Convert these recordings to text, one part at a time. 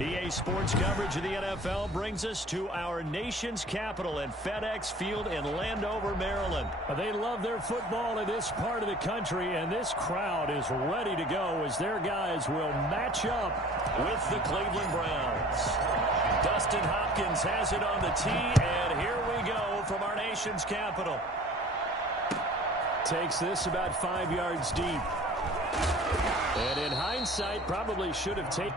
EA Sports coverage of the NFL brings us to our nation's capital at FedEx Field in Landover, Maryland. They love their football in this part of the country, and this crowd is ready to go as their guys will match up with the Cleveland Browns. Dustin Hopkins has it on the tee, and here we go from our nation's capital. Takes this about 5 yards deep. And in hindsight, probably should have taken...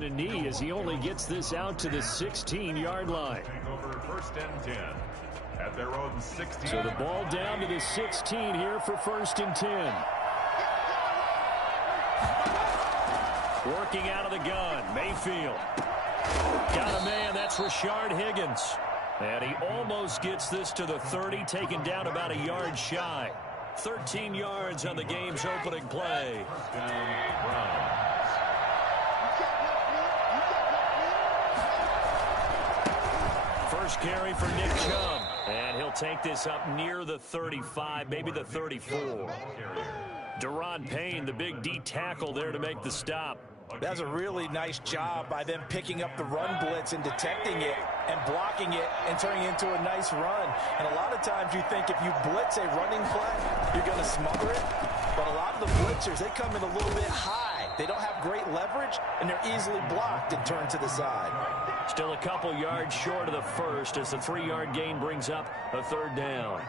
A knee as he only gets this out to the 16-yard line. Over first and 10 at their own 16. So the ball down to the 16 here for first and 10. Working out of the gun, Mayfield. Got a man, that's Rashard Higgins. And he almost gets this to the 30, taken down about a yard shy. 13 yards on the game's opening play. First carry for Nick Chubb, and he'll take this up near the 35, maybe the 34. Deron Payne, the big D tackle there to make the stop. That's a really nice job by them picking up the run blitz and detecting it and blocking it and turning it into a nice run. And a lot of times you think if you blitz a running play, you're going to smother it. But a lot of the blitzers, they come in a little bit high. They don't have great leverage, and they're easily blocked and turned to the side. Still a couple yards short of the first as the 3-yard gain brings up a third down.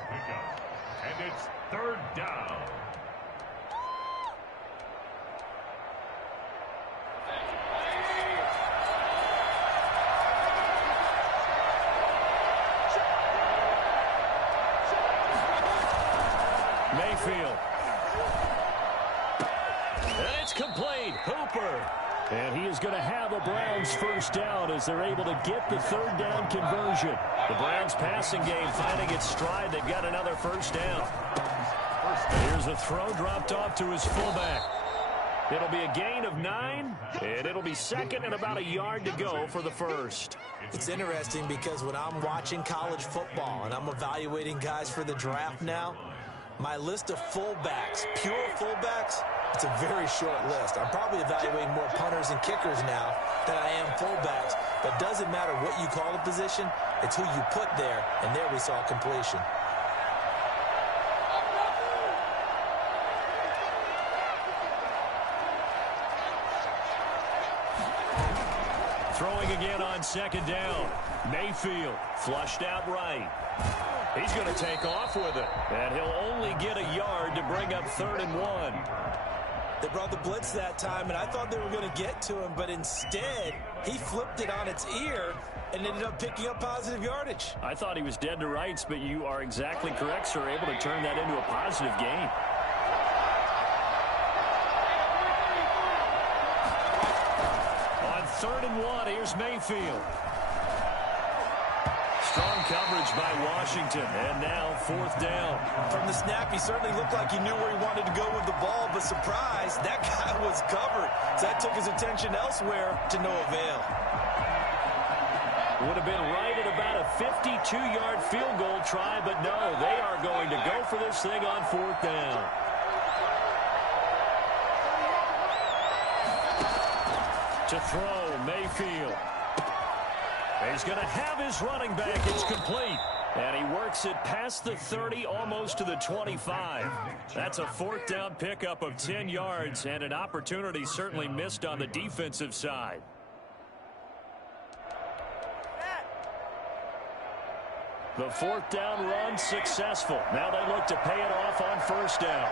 And it's third down. Mayfield. And it's complete. Hooper. And he is going to have a Browns first down as they're able to get the third down conversion. The Browns passing game finding its stride. They've got another first down. Here's a throw dropped off to his fullback. It'll be a gain of 9, and it'll be second and about a yard to go for the first. It's interesting because when I'm watching college football and I'm evaluating guys for the draft now, my list of fullbacks, pure fullbacks, it's a very short list. I'm probably evaluating more punters and kickers now than I am fullbacks. But it doesn't matter what you call the position, it's who you put there, and there we saw completion. Throwing again on second down. Mayfield flushed out right. He's going to take off with it, and he'll only get a yard to bring up 3rd and 1. They brought the blitz that time, and I thought they were going to get to him, but instead, he flipped it on its ear and ended up picking up positive yardage. I thought he was dead to rights, but you are exactly correct, sir, able to turn that into a positive gain. On 3rd and 1, here's Mayfield. Strong coverage by Washington, and now 4th down. From the snap, he certainly looked like he knew where he wanted to go with the ball, but surprise, that guy was covered. So that took his attention elsewhere to no avail. Would have been right at about a 52-yard field goal try, but no, they are going to go for this thing on 4th down. To throw, Mayfield. He's going to have his running back. It's complete. And he works it past the 30, almost to the 25. That's a 4th down pickup of 10 yards, and an opportunity certainly missed on the defensive side. The 4th down run successful. Now they look to pay it off on 1st down.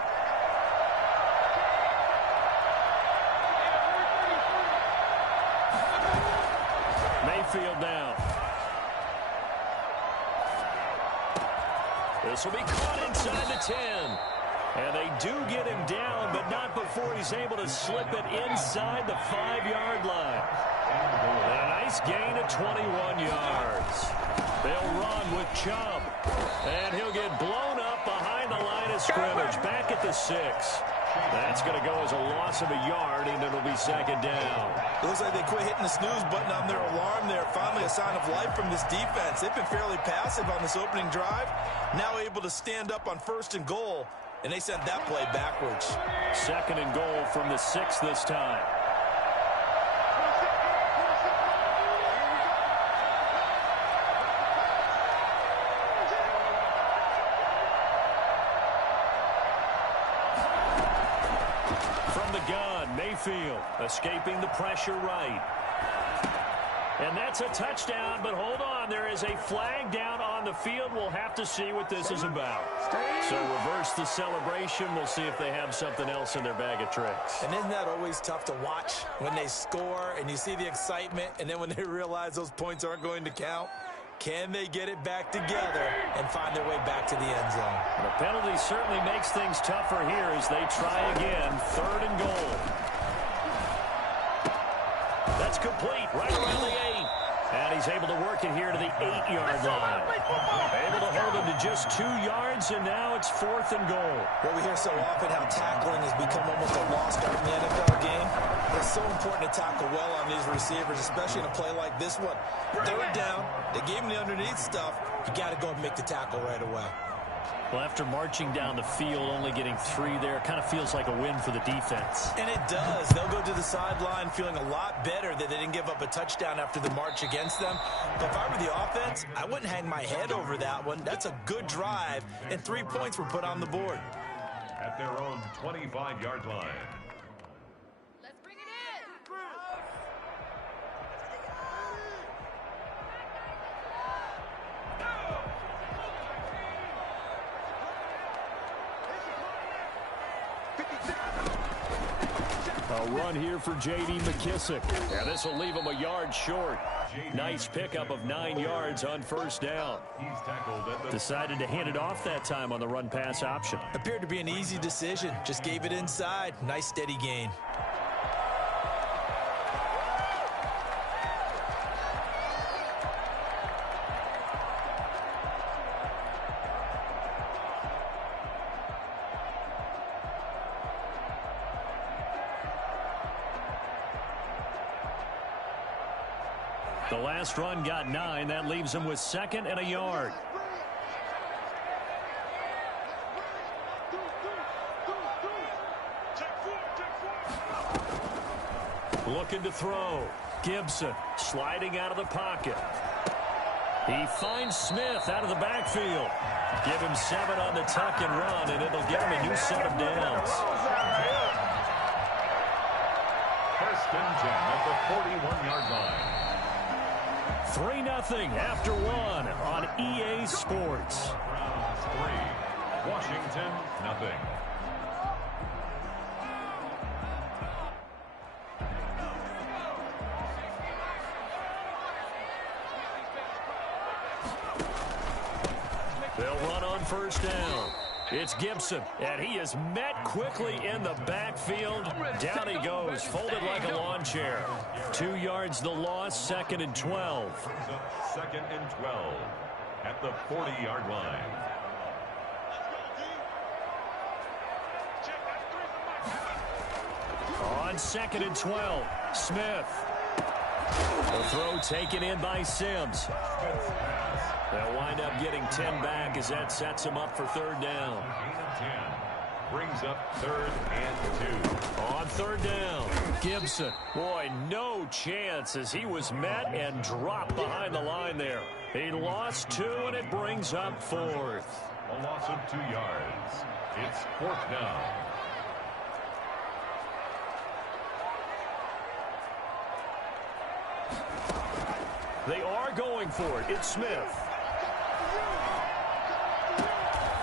This will be caught inside the 10. And they do get him down, but not before he's able to slip it inside the 5-yard line. And a nice gain of 21 yards. They'll run with Chubb. And he'll get blown up behind the line of scrimmage, back at the 6. That's going to go as a loss of a yard, and it'll be second down. It looks like they quit hitting the snooze button on their alarm there. Finally a sign of life from this defense. They've been fairly passive on this opening drive. Now able to stand up on 1st and goal, and they sent that play backwards. 2nd and goal from the 6 this time. Mayfield escaping the pressure right. And that's a touchdown, but hold on. There is a flag down on the field. We'll have to see what this is about. So reverse the celebration. We'll see if they have something else in their bag of tricks. And isn't that always tough to watch when they score and you see the excitement, and then when they realize those points aren't going to count? Can they get it back together and find their way back to the end zone? The penalty certainly makes things tougher here as they try again. 3rd and goal. That's complete right around the 8. And he's able to work it here to the 8-yard line. Able to hold him to just 2 yards, and now it's 4th and goal. Well, we hear so often how tackling has become almost a lost art in the NFL game. But it's so important to tackle well on these receivers, especially in a play like this one. 3rd down, they gave him the underneath stuff. You got to go and make the tackle right away. Well, after marching down the field, only getting 3 there, kind of feels like a win for the defense. And it does. They'll go to the sideline feeling a lot better that they didn't give up a touchdown after the march against them. But if I were the offense, I wouldn't hang my head over that one. That's a good drive, and 3 points were put on the board. At their own 25-yard line. Let's bring it in. A run here for J.D. McKissick. And this will leave him a yard short. Nice pickup of 9 yards on 1st down. He's tackled at the... Decided to hand it off that time on the run-pass option. Appeared to be an easy decision. Just gave it inside. Nice steady gain. The last run got 9. That leaves him with 2nd and a yard. Looking to throw. Gibson sliding out of the pocket. He finds Smith out of the backfield. Give him 7 on the tuck and run, and it'll give him a new set of downs. 1st and 10 at the 41-yard line. 3-0 after 1 on EA Sports. Browns 3, Washington 0. They'll run on 1st down. It's Gibson, and he is met quickly in the backfield. Down he goes, folded like a lawn chair. 2 yards the loss, 2nd and 12. 2nd and 12 at the 40-yard line. On 2nd and 12, Smith. The throw taken in by Sims. They'll wind up getting 10 back as that sets him up for 3rd down. 10 brings up 3rd and 2. On 3rd down, Gibson. Boy, no chance as he was met and dropped behind the line there. He lost 2, and it brings up 4th. A loss of 2 yards. It's 4th down. They are going for it. It's Smith.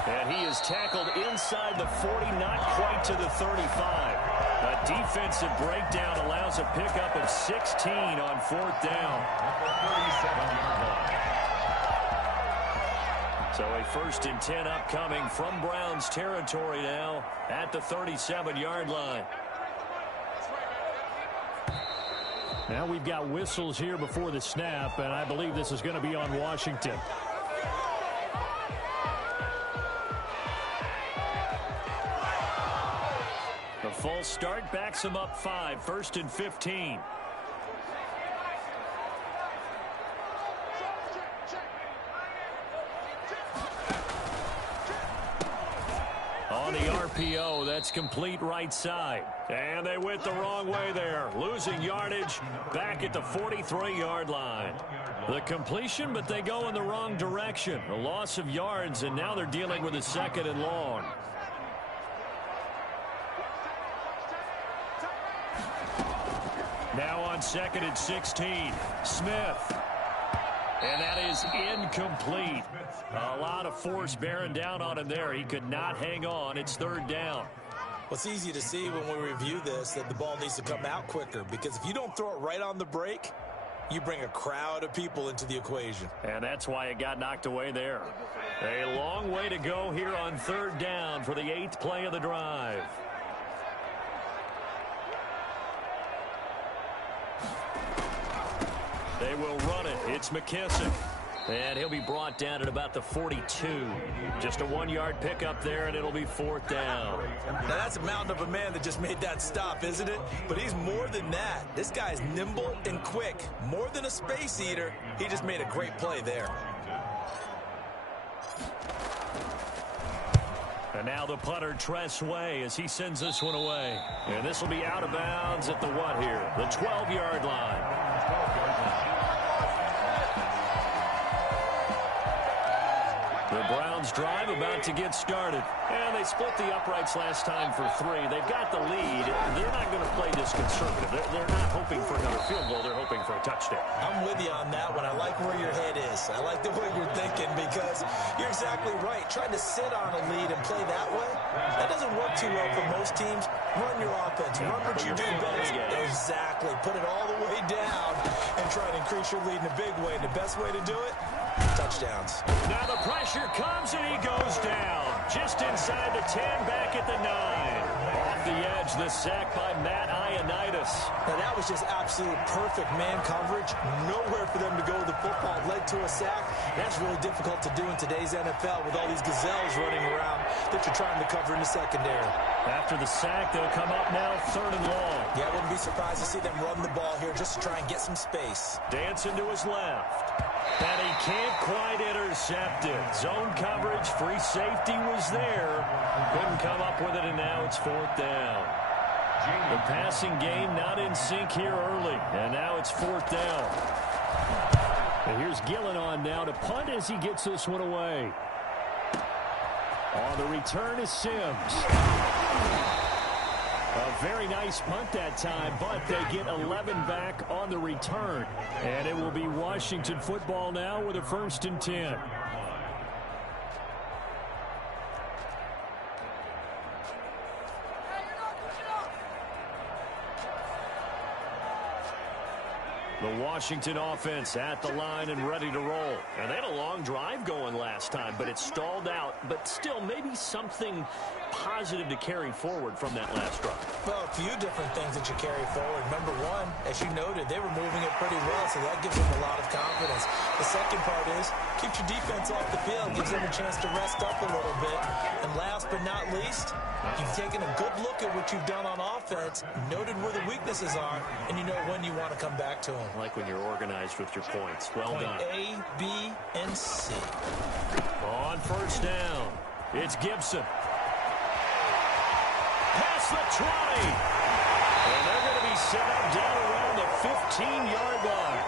And he is tackled inside the 40, not quite to the 35. A defensive breakdown allows a pickup of 16 on 4th down. So a 1st and 10 upcoming from Browns territory now at the 37-yard line. Now we've got whistles here before the snap, and I believe this is going to be on Washington. The false start backs him up 5, 1st and 15. On the RPO, that's complete right side. And they went the wrong way there. Losing yardage back at the 43-yard line. The completion, but they go in the wrong direction. A loss of yards, and now they're dealing with a 2nd and long. Now on 2nd and 16, Smith. And that is incomplete. A lot of force bearing down on him there. He could not hang on. It's 3rd down. Well, it's easy to see when we review this that the ball needs to come out quicker, because if you don't throw it right on the break, you bring a crowd of people into the equation. And that's why it got knocked away there. A long way to go here on 3rd down for the 8th play of the drive. They will run it. It's McKissick. And he'll be brought down at about the 42. Just a 1-yard pickup there, and it'll be 4th down. Now, that's a mountain of a man that just made that stop, isn't it? But he's more than that. This guy's nimble and quick. More than a space eater. He just made a great play there. And now the punter, Tress Way, as he sends this one away. And this will be out of bounds at the what here? The 12-yard line. The Browns drive about to get started. And they split the uprights last time for 3. They've got the lead. They're not going to play this conservative. They're not hoping for another field goal. They're hoping for a touchdown. I'm with you on that one. I like where your head is. I like the way you're thinking, because you're exactly right. Trying to sit on a lead and play that way, that doesn't work too well for most teams. Run your offense. Run what you do best. Exactly. Put it all the way down and try to increase your lead in a big way. And the best way to do it, touchdowns. Now the pressure comes, and he goes down. Just inside the 10, back at the 9. Off the edge, the sack by Matt Ioannidis. Now that was just absolute perfect man coverage. Nowhere for them to go with the football. Led to a sack. That's really difficult to do in today's NFL with all these gazelles running around that you're trying to cover in the secondary. After the sack, they'll come up now 3rd and long. Yeah, I wouldn't be surprised to see them run the ball here just to try and get some space. Dancing to his left. And he can't quite intercept it. Zone coverage, free safety was there. Couldn't come up with it, and now it's 4th down. The passing game not in sync here early, and now it's 4th down. And here's Gillen on now to punt as he gets this one away. On the return is Sims. A very nice punt that time, but they get 11 back on the return. And it will be Washington football now with a 1st and 10. The Washington offense at the line and ready to roll. And they had a long drive going last time, but it stalled out. But still, maybe something positive to carry forward from that last drive. Well, a few different things that you carry forward. Number one, as you noted, they were moving it pretty well, so that gives them a lot of confidence. The second part is, keeps your defense off the field, gives them a chance to rest up a little bit. And last but not least, you've taken a good look at what you've done on offense, noted where the weaknesses are, and you know when you want to come back to them. I like when you're organized with your points. Well done. A, B, and C. On 1st down, it's Gibson. Past the 20. And they're going to be set up down around the 15-yard line.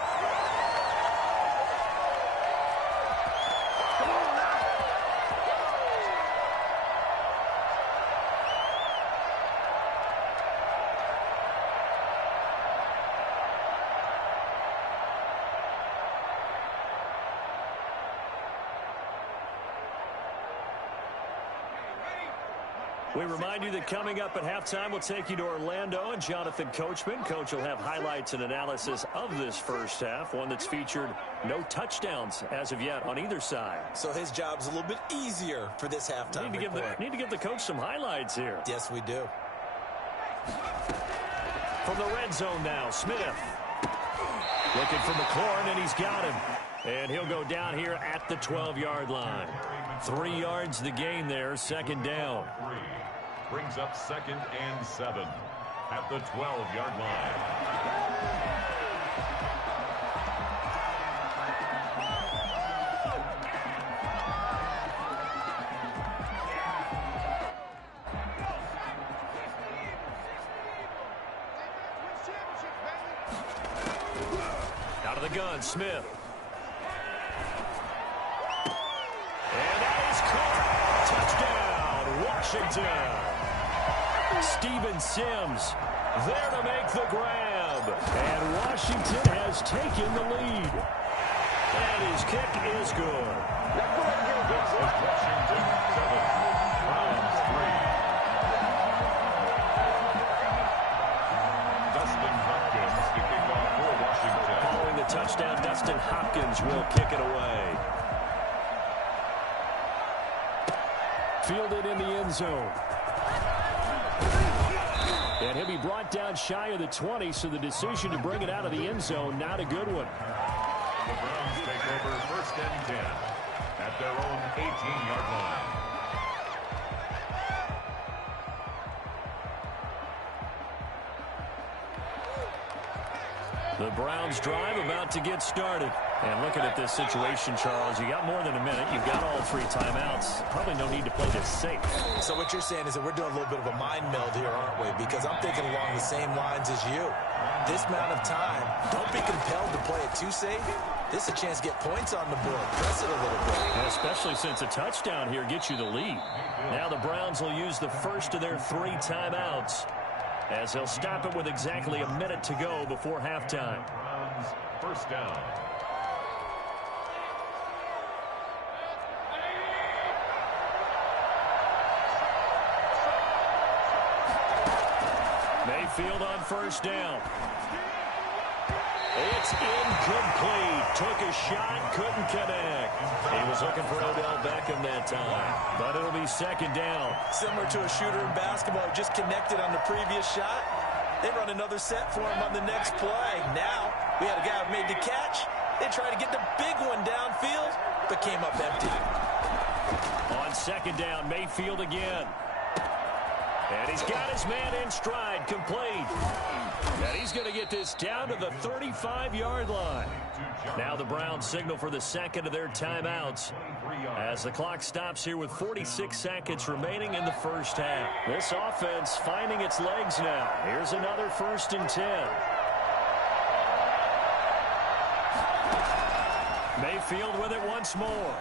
We remind you that coming up at halftime, we'll take you to Orlando and Jonathan Coachman. Coach will have highlights and analysis of this first half, one that's featured no touchdowns as of yet on either side. So his job's a little bit easier for this halftime report. Need to give the coach some highlights here. Yes, we do. From the red zone now, Smith. Looking for McLaurin, and he's got him. And he'll go down here at the 12-yard line. 3 yards the gain there, second down. Brings up 2nd and 7 at the 12-yard line. Out of the gun, Smith. And that is caught. Touchdown, Washington. Steven Sims there to make the grab. And Washington has taken the lead. And his kick is good. Washington 7, Browns 3. Dustin Hopkins to kick off for Washington. Following the touchdown, Dustin Hopkins will kick it away. Fielded in the end zone. And he'll be brought down shy of the 20, so the decision to bring it out of the end zone, not a good one. The Browns take over 1st and 10 at their own 18-yard line. The Browns drive about to get started. And looking at this situation, Charles, you got more than a minute. You've got all 3 timeouts. Probably no need to play this safe. So what you're saying is that we're doing a little bit of a mind meld here, aren't we? Because I'm thinking along the same lines as you. This amount of time, don't be compelled to play it too safe. This is a chance to get points on the board. Press it a little bit. Yeah, especially since a touchdown here gets you the lead. Now the Browns will use the first of their 3 timeouts, as they'll stop it with exactly a minute to go before halftime. Browns 1st down. Mayfield on 1st down. It's incomplete. Took a shot, couldn't connect. He was looking for Odell Beckham that time, but it'll be 2nd down. Similar to a shooter in basketball who just connected on the previous shot. They run another set for him on the next play. Now, we had a guy who made the catch. They tried to get the big one downfield, but came up empty. On 2nd down, Mayfield again. And he's got his man in stride, complete. And he's going to get this down to the 35-yard line. Now the Browns signal for the 2nd of their timeouts, as the clock stops here with 46 seconds remaining in the first half. This offense finding its legs now. Here's another 1st and 10. Mayfield with it once more.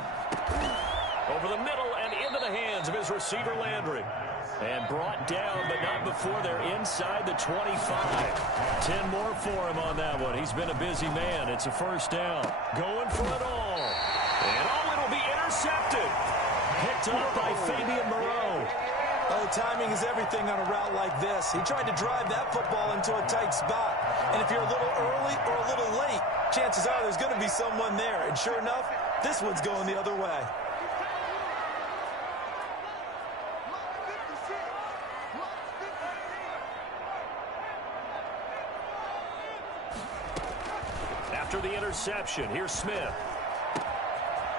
Over the middle and into the hands of his receiver Landry. And brought down, but not before they're inside the 25. 10 more for him on that one. He's been a busy man. It's a 1st down. Going for it all. And it'll be intercepted. Picked up by Fabian Moreau. Oh, timing is everything on a route like this. He tried to drive that football into a tight spot. And if you're a little early or a little late, chances are there's going to be someone there. And sure enough, this one's going the other way. After the interception, here's Smith.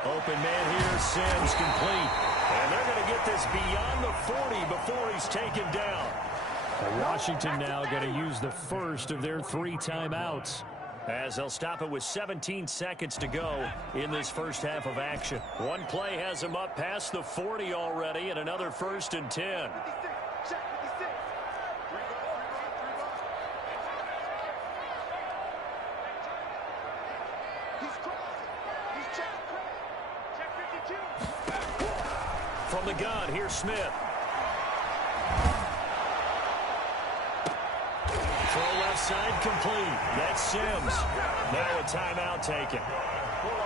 Open man here, Sims complete. And they're going to get this beyond the 40 before he's taken down. And Washington now going to use the first of their 3 timeouts, as they'll stop it with 17 seconds to go in this first half of action. One play has them up past the 40 already, and another 1st and 10. From the gun, here's Smith. Throw left side complete. That's Sims. Now a timeout taken.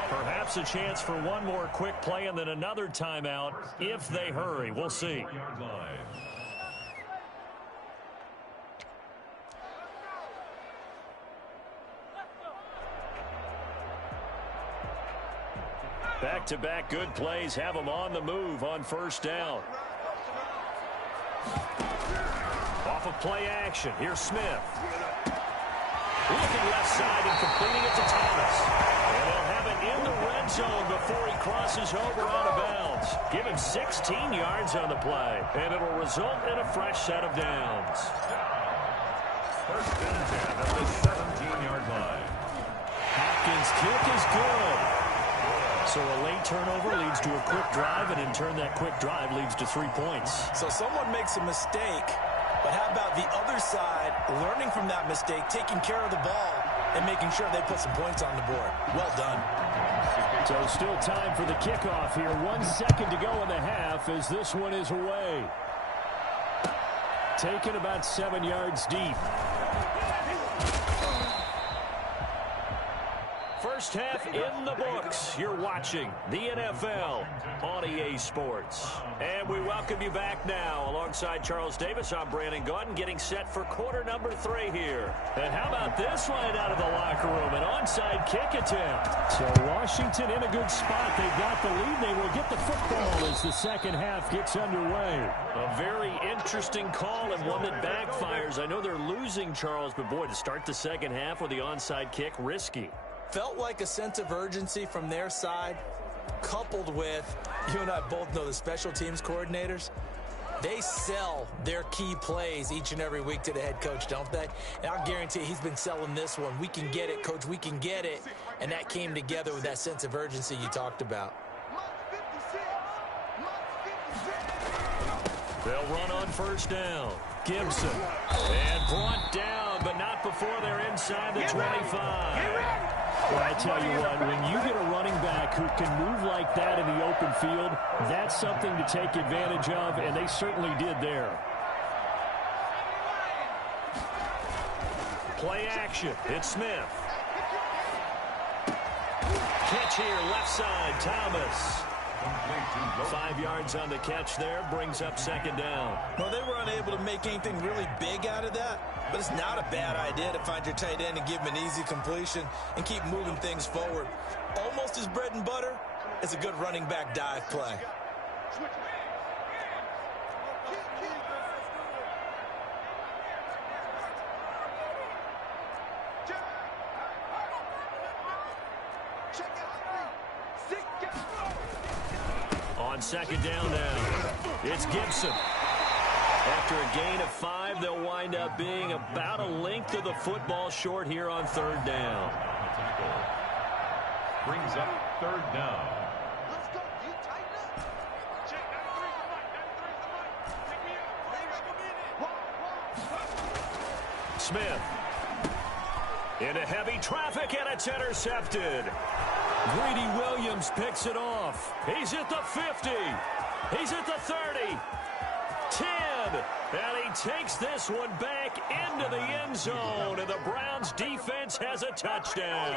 Perhaps a chance for one more quick play and then another timeout if they hurry. We'll see. Back-to-back good plays have them on the move on first down. Off of play action. Here's Smith. Looking left side and completing it to Thomas. And they'll have it in the red zone before he crosses over out of bounds. Give him 16 yards on the play. And it'll result in a fresh set of downs. First and 10 at the 17-yard line. Hopkins' kick is good. So a late turnover leads to a quick drive, and in turn that quick drive leads to 3 points. So someone makes a mistake, but how about the other side learning from that mistake, taking care of the ball, and making sure they put some points on the board? Well done. So still time for the kickoff here. 1 second to go in the half as this one is away. Taken about 7 yards deep. First half in the books. You're watching the NFL on EA Sports. And we welcome you back now. Alongside Charles Davis, I'm Brandon Gaudin, getting set for quarter number 3 here. And how about this one out of the locker room? An onside kick attempt. So Washington in a good spot. They've got the lead. They will get the football as the second half gets underway. A very interesting call and one that backfires. I know they're losing, Charles, but boy, to start the second half with the onside kick, risky. Felt like a sense of urgency from their side, coupled with, you and I both know the special teams coordinators, they sell their key plays each and every week to the head coach, don't they? And I'll guarantee he's been selling this one. We can get it, coach, we can get it. And that came together with that sense of urgency you talked about. They'll run on first down. Gibson. And brought down, but not before they're inside the 25. Well, I tell you what, when you get a running back who can move like that in the open field, that's something to take advantage of, and they certainly did there. Play action. It's Smith. Catch here, left side, Thomas. 5 yards on the catch there, brings up second down. Well, they were unable to make anything really big out of that, but it's not a bad idea to find your tight end and give him an easy completion and keep moving things forward. Almost as bread and butter as a good running back dive play. On second down now, it's Gibson. After a gain of 5, they'll wind up being about a length of the football short here on third down. Brings up third down. Let's go. You tighten up. Check 93 Smith. Into heavy traffic, and it's intercepted. Greedy Williams picks it off. He's at the 50. He's at the 30. 10. And he takes this one back into the end zone. And the Browns defense has a touchdown.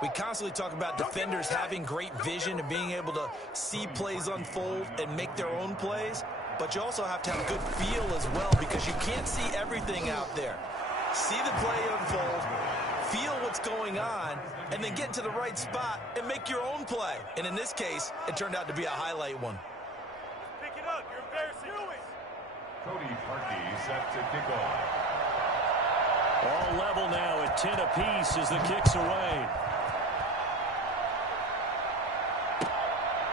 We constantly talk about defenders having great vision and being able to see plays unfold and make their own plays. But you also have to have good feel as well, because you can't see everything out there. See the play unfold, feel what's going on, and then get into the right spot and make your own play. And in this case, it turned out to be a highlight one. Pick it up. You're embarrassing. Cody Parkey set to kick off. All level now at 10 apiece as the kick's away.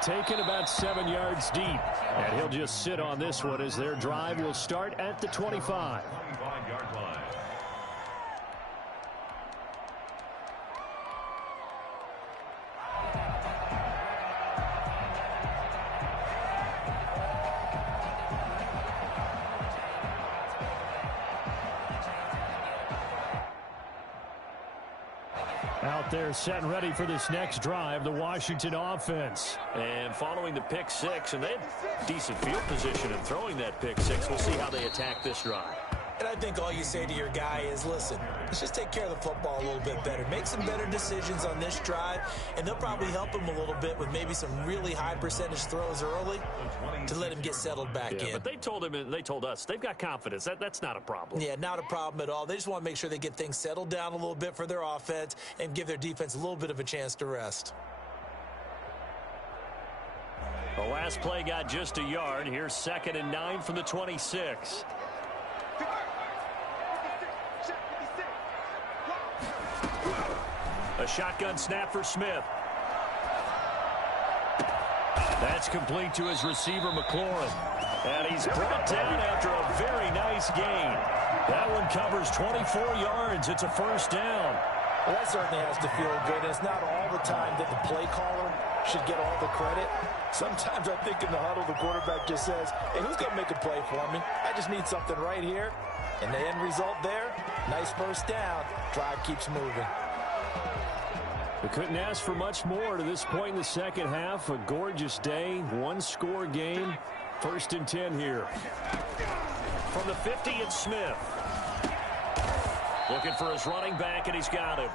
Taken about 7 yards deep. And he'll just sit on this one as their drive will start at the 25. 25-yard line. Out there set and ready for this next drive, the Washington offense. And following the pick six, and they had decent field position in throwing that pick six. We'll see how they attack this drive. And I think all you say to your guy is, listen, let's just take care of the football a little bit better. Make some better decisions on this drive, and they'll probably help him a little bit with maybe some really high percentage throws early to let him get settled back in. But they told him, and they told us, they've got confidence. That's not a problem. Yeah, not a problem at all. They just want to make sure they get things settled down a little bit for their offense and give their defense a little bit of a chance to rest. The last play got just a yard. Here's 2nd and 9 from the 26. A shotgun snap for Smith. That's complete to his receiver, McLaurin. And he's brought down after a very nice gain. That one covers 24 yards. It's a first down. Well, that certainly has to feel good. It's not all the time that the play caller should get all the credit. Sometimes I think in the huddle, the quarterback just says, hey, who's going to make a play for me? I just need something right here. And the end result there, nice first down. Drive keeps moving. We couldn't ask for much more to this point in the second half. A gorgeous day, one-score game. 1st and 10 here. From the 50, it's Smith. Looking for his running back, and he's got him.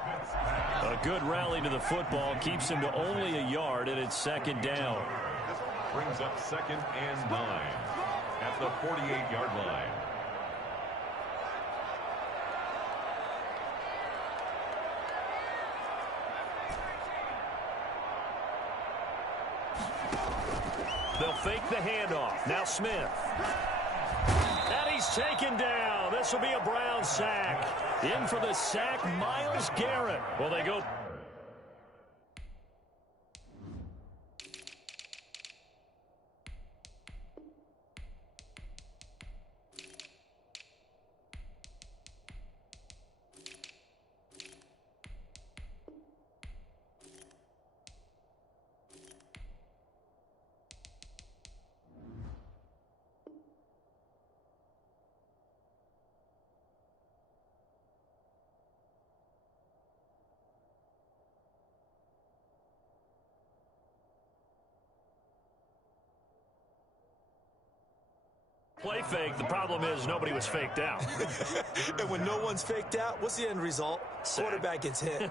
A good rally to the football keeps him to only a yard, and it's 2nd down. Brings up 2nd and 9 at the 48-yard line. They'll fake the handoff. Now Smith. And he's taken down. This will be a Brown sack. In for the sack, Myles Garrett. Well, they go. Play fake. The problem is nobody was faked out. And when no one's faked out, what's the end result? Sack. Quarterback gets hit.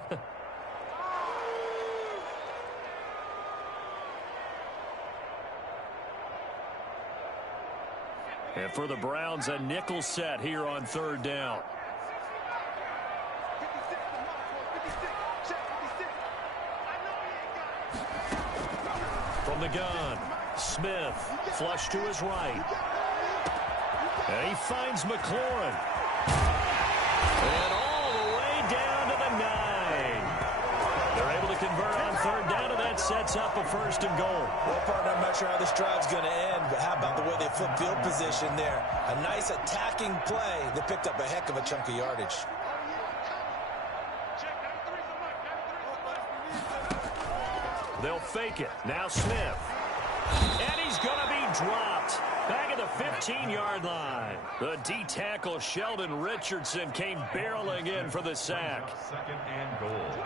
And for the Browns, a nickel set here on 3rd down. From the gun, Smith, flush to his right. And he finds McLaurin. And all the way down to the 9. They're able to convert on 3rd down, and that sets up a 1st and goal. Well, partner, I'm not sure how this drive's going to end, but how about the way they flip field position there? A nice attacking play that picked up a heck of a chunk of yardage. They'll fake it. Now Smith. And he's going to be dropped. Back at the 15-yard line. The D-tackle Sheldon Richardson came barreling in for the sack. 2nd and goal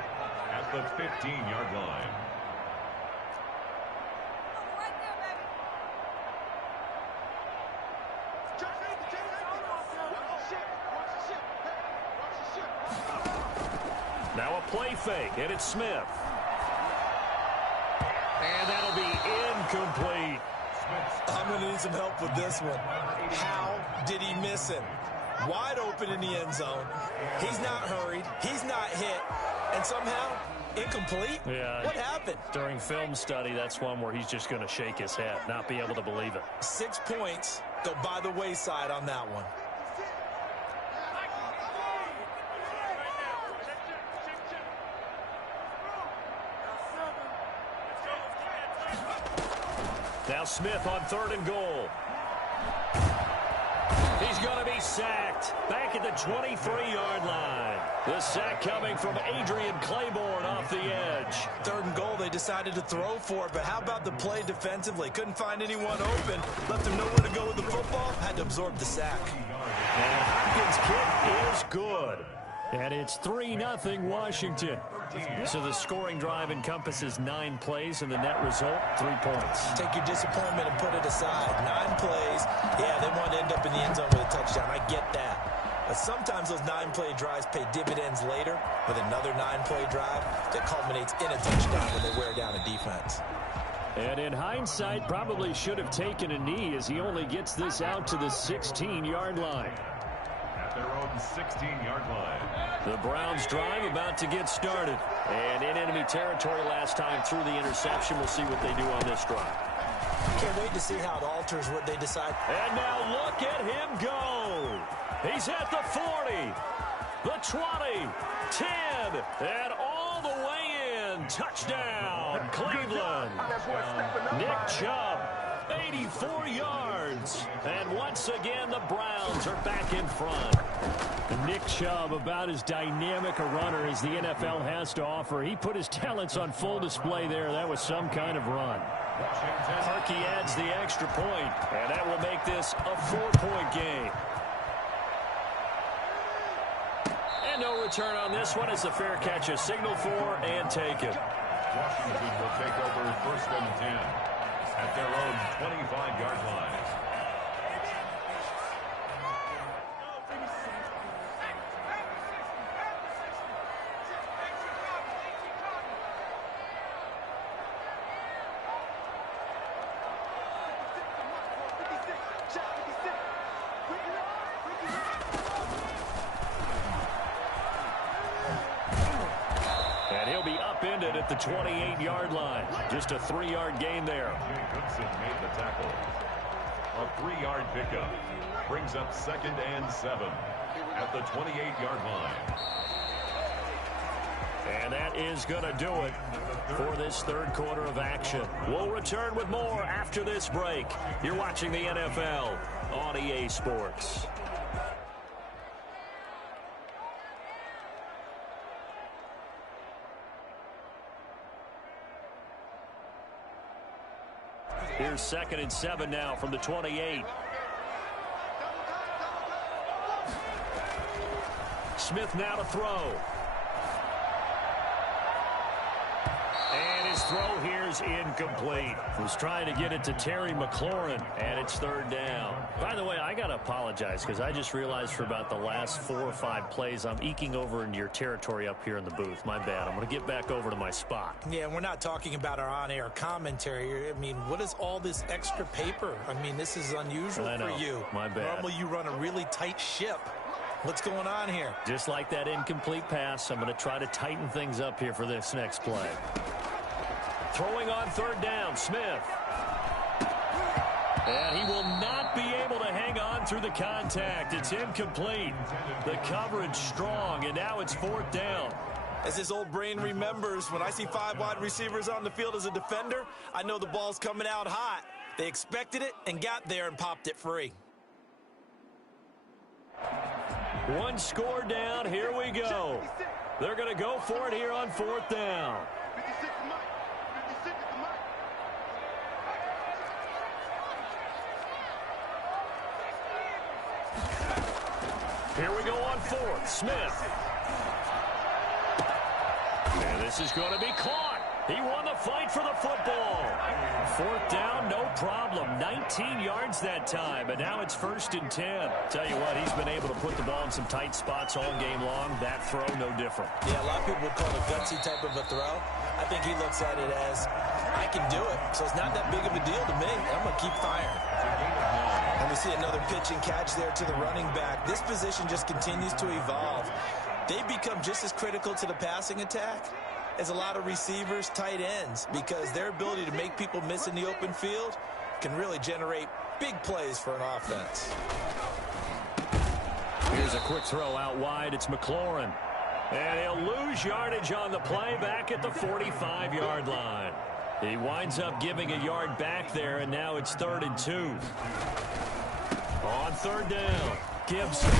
at the 15-yard line. Now a play fake, and it's Smith. And that'll be incomplete. I'm going to need some help with this one. How did he miss him? Wide open in the end zone. He's not hurried. He's not hit. And somehow, incomplete? Yeah. What happened? During film study, that's one where he's just going to shake his head, not be able to believe it. 6 points go by the wayside on that one. Now Smith on 3rd and goal. He's going to be sacked back at the 23-yard line. The sack coming from Adrian Claiborne off the edge. 3rd and goal, they decided to throw for it, but how about the play defensively? Couldn't find anyone open. Left him nowhere to go with the football. Had to absorb the sack. And Hopkins' kick is good. And it's 3-0 Washington. So the scoring drive encompasses 9 plays, and the net result, 3 points. Take your disappointment and put it aside. 9 plays. Yeah, they want to end up in the end zone with a touchdown. I get that. But sometimes those 9-play drives pay dividends later with another 9-play drive that culminates in a touchdown when they wear down a defense. And in hindsight, probably should have taken a knee as he only gets this out to the 16-yard line. At their own 16-yard line. The Browns drive about to get started. And in enemy territory last time through the interception. We'll see what they do on this drive. Can't wait to see how it alters what they decide. And now look at him go. He's at the 40, the 20, 10, and all the way in. Touchdown, Cleveland. Nick Chubb, 84 yards. And once again, the Browns are back in front. Nick Chubb, about as dynamic a runner as the NFL has to offer. He put his talents on full display there. That was some kind of run. Harkey adds the extra point, and that will make this a 4-point game. And no return on this one as the fair catch is signaled for and taken. Washington will take over 1st and 10 at their own 25-yard line. At the 28-yard line. Just a 3-yard gain there. Goodson made the tackle. A 3-yard pickup brings up 2nd and 7 at the 28-yard line. And that is going to do it for this third quarter of action. We'll return with more after this break. You're watching the NFL on EA Sports. Here's 2nd and 7 now from the 28. Smith now to throw. And his throw here is incomplete. Was trying to get it to Terry McLaurin, and it's 3rd down. By the way, I got to apologize because I just realized for about the last 4 or 5 plays, I'm eking over into your territory up here in the booth. My bad. I'm going to get back over to my spot. Yeah, we're not talking about our on-air commentary. I mean, what is all this extra paper? I mean, this is unusual for you. My bad. Normally you run a really tight ship. What's going on here? Just like that incomplete pass, I'm going to try to tighten things up here for this next play. Throwing on 3rd down, Smith. And he will not be able to hang on through the contact. It's incomplete. The coverage strong, and now it's 4th down. As his old brain remembers, when I see 5 wide receivers on the field as a defender, I know the ball's coming out hot. They expected it and got there and popped it free. 1 score down. Here we go. They're going to go for it here on 4th down. Here we go on 4th. Smith. And this is going to be caught. He won the fight for the football. 4th down, no problem. 19 yards that time, but now it's 1st and 10. Tell you what, he's been able to put the ball in some tight spots all game long. That throw, no different. Yeah, a lot of people would call it a gutsy type of a throw. I think he looks at it as, I can do it, so it's not that big of a deal to me. I'm going to keep firing. And we see another pitch and catch there to the running back. This position just continues to evolve. They become just as critical to the passing attack as a lot of receivers, tight ends, because their ability to make people miss in the open field can really generate big plays for an offense. Here's a quick throw out wide. It's McLaurin. And he'll lose yardage on the play back at the 45-yard line. He winds up giving a yard back there, and now it's 3rd and 2. On 3rd down, Gibson.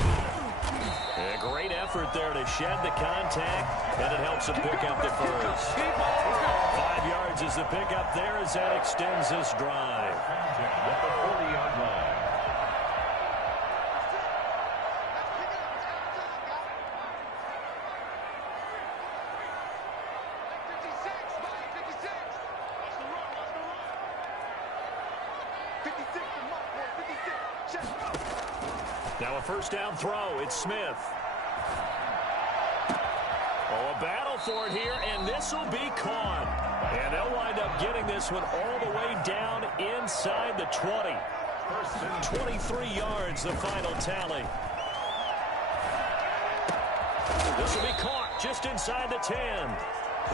A great effort there to shed the contact, and it helps him pick up the first. 5 yards is the pickup there as that extends this drive. At the 40-yard line. Now a 1st down throw. It's Smith. Oh, a battle for it here, and this will be caught. And they'll wind up getting this one all the way down inside the 20. 23 yards, the final tally. This will be caught just inside the 10.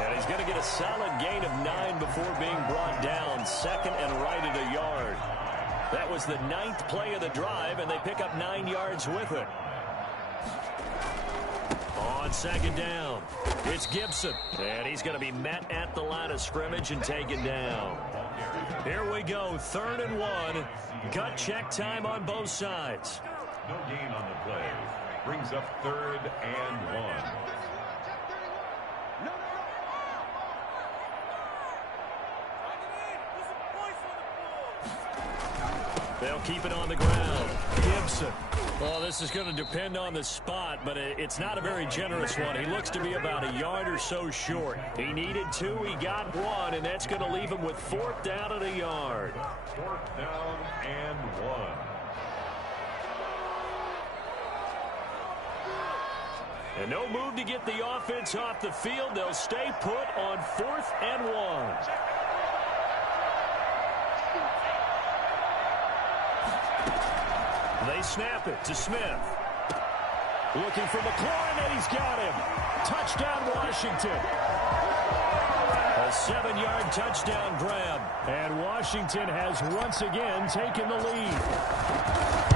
And he's going to get a solid gain of 9 before being brought down. Second and right at a yard. That was the 9th play of the drive, and they pick up 9 yards with it. On second down, it's Gibson. And he's going to be met at the line of scrimmage and taken down. Here we go, 3rd and 1. Gut check time on both sides. No gain on the play. Brings up 3rd and 1. They'll keep it on the ground. Gibson. Well, this is going to depend on the spot, but it's not a very generous one. He looks to be about a yard or so short. He needed 2, he got 1, and that's going to leave him with 4th down at a yard. 4th down and 1. And no move to get the offense off the field. They'll stay put on 4th and 1. They snap it to Smith. Looking for McLaurin, and he's got him. Touchdown, Washington. A 7-yard touchdown grab. And Washington has once again taken the lead.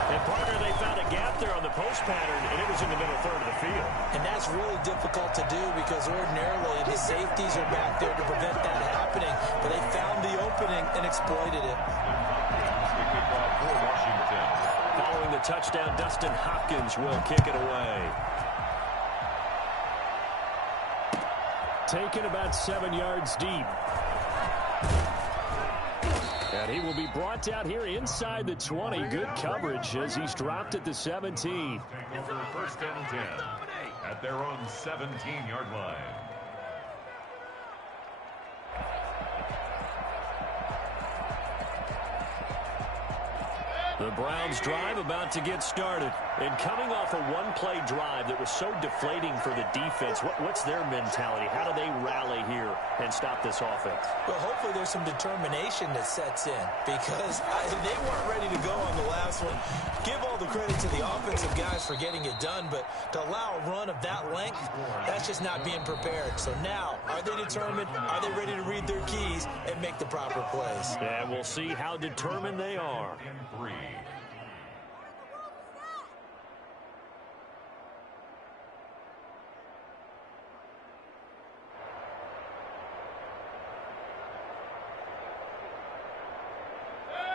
And partner, they found a gap there on the post pattern, and it was in the middle third of the field. And that's really difficult to do because ordinarily the safeties are back there to prevent that happening. But they found the opening and exploited it. For Washington. Following the touchdown, Dustin Hopkins will kick it away. Taken about 7 yards deep. And he will be brought down here inside the 20. Good coverage as he's dropped at the 17. Over 1st and 10 at their own 17-yard line. The Browns drive about to get started. And coming off a one-play drive that was so deflating for the defense, what's their mentality? How do they rally here and stop this offense? Well, hopefully there's some determination that sets in because they weren't ready to go on the last one. Give all the credit to the offensive guys for getting it done, but to allow a run of that length, that's just not being prepared. So now, are they determined? Are they ready to read their keys and make the proper plays? And we'll see how determined they are. And 3.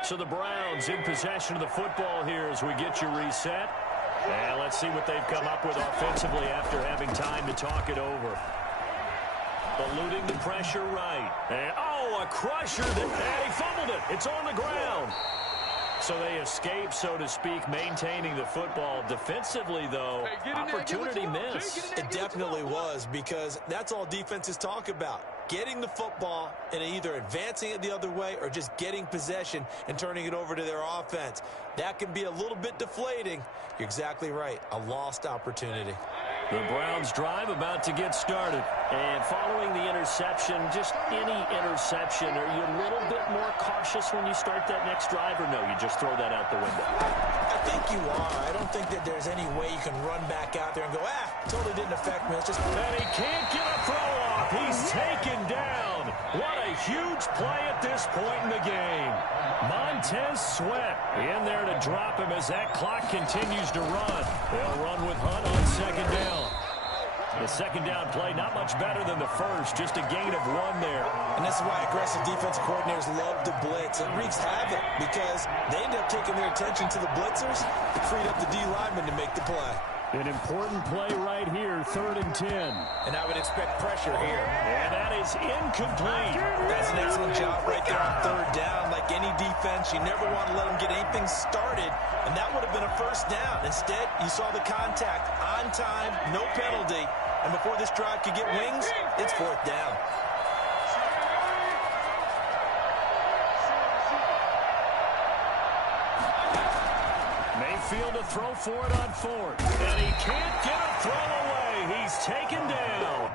So the Browns in possession of the football here as we get you reset. And let's see what they've come up with offensively after having time to talk it over. Eluding the pressure right. And, a crusher. And he fumbled it. It's on the ground. So they escape, so to speak, maintaining the football. Defensively, though, opportunity missed. It definitely was because that's all defenses talk about. Getting the football and either advancing it the other way or just getting possession and turning it over to their offense. That can be a little bit deflating. You're exactly right. A lost opportunity. The Browns drive about to get started. And following the interception, just any interception, are you a little bit more cautious when you start that next drive, or no, you just throw that out the window? I think you are. I don't think that there's any way you can run back out there and go, totally didn't affect me. It's just... And he can't get a throw off. He's taken down. What a huge play at this point in the game. Montez Sweat in there to drop him as that clock continues to run. They'll run with Hunt on second down. The second down play not much better than the first, just a gain of 1 there. And this is why aggressive defensive coordinators love to blitz. It wreaks havoc because they end up taking their attention to the blitzers, freed up the D lineman to make the play. An important play right here, 3rd and 10. And I would expect pressure here. And that is incomplete. That's an excellent job right there on 3rd down. Like any defense, you never want to let them get anything started, and that would have been a 1st down. Instead, you saw the contact on time, no penalty, and before this drive could get wings, it's 4th down. Mayfield to throw for it on 4th. And he can't get a throw away. He's taken down.